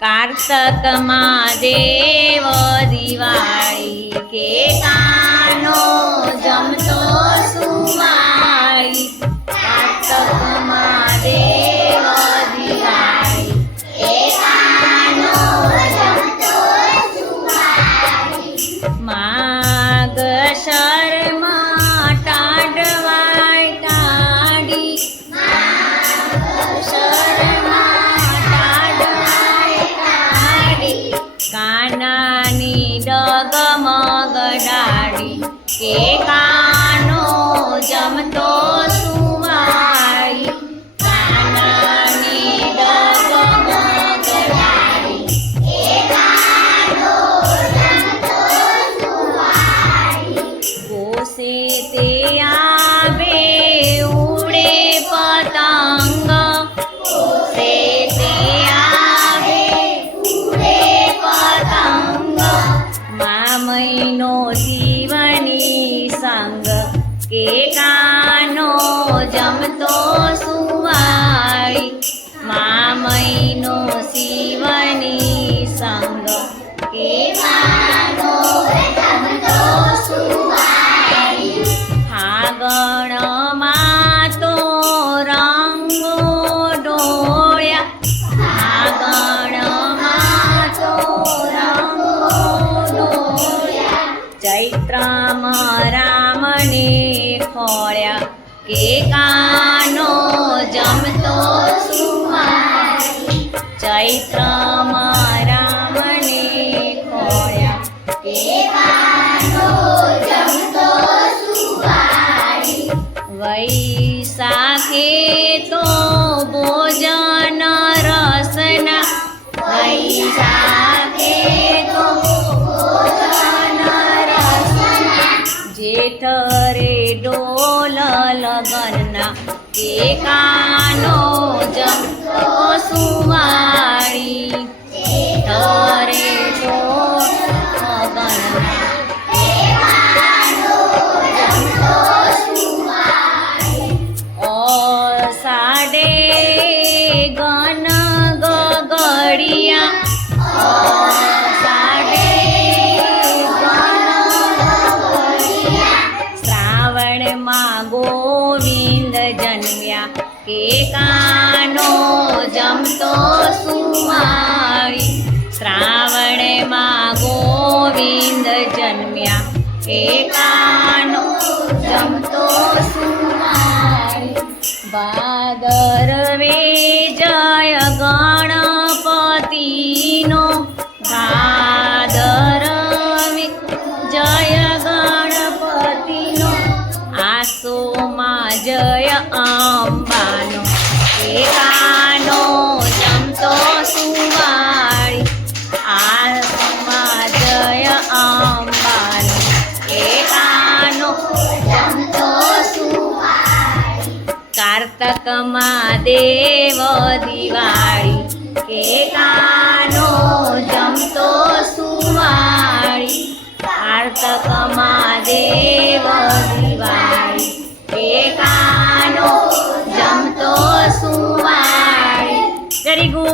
કારતકમાં દેવ દિવાળી કે કાનો જમતો સુવાળી કારતકમાં દેવ દિવાળી કે કાનો જમતો સુવાળી માગશરમાં ટાઢવાય ટાઢી કાનાની ડગમગ ડાળી કે કાનો જમતો સુવાળી કાનાની ડગમગ ડાળી કે કાનો જમતો સુવાળી કોસે તે આવે ઉડે પતંગ કોસે તે મહિનો શિવની સંગ કે કાનો જમતો સુવાળી મહિનો શિવની સંગ કે કાનો જમતો સુવાળી ફાગણમાં તો રંગો ડોળ્યા ચૈત્રમાં રામને ખોળ્યા કે કાનો જમતો સુવાળી ચૈત્રમાં રામને ખોળ્યા કે કાનો જમતો સુવાળી વૈશાખે તો ભોજન રસના વૈશાખે તો જેઠ રે ડોલ લગનના કે કાનો જમતો સુવાળી જેઠ રે ડોલ લગનના કે કાનો જમતો સુવાળી અષાઢે ગન ગગડિયા ગોવિંદ જન્મ્યા કે કાનો જમતો સુવાળી શ્રાવણમાં ગોવિંદ જન્મ્યા કે કાનો જમતો સુવાળી ભાદરવે જય ગણપતિનો ભાદરવે જય ગણપતિનો આસોમાં જય અંબાનો કે કાનો જમતો સુવાળી આસોમાં જય અંબાનો કે કાનો જમતો સુવાળી કારતકમાં દેવ દિવાળી કે કાનો જમતો સુવાળી કારતકમાં દેવ દિવાળી કે કાનો જમતો સુવાળી. Very good.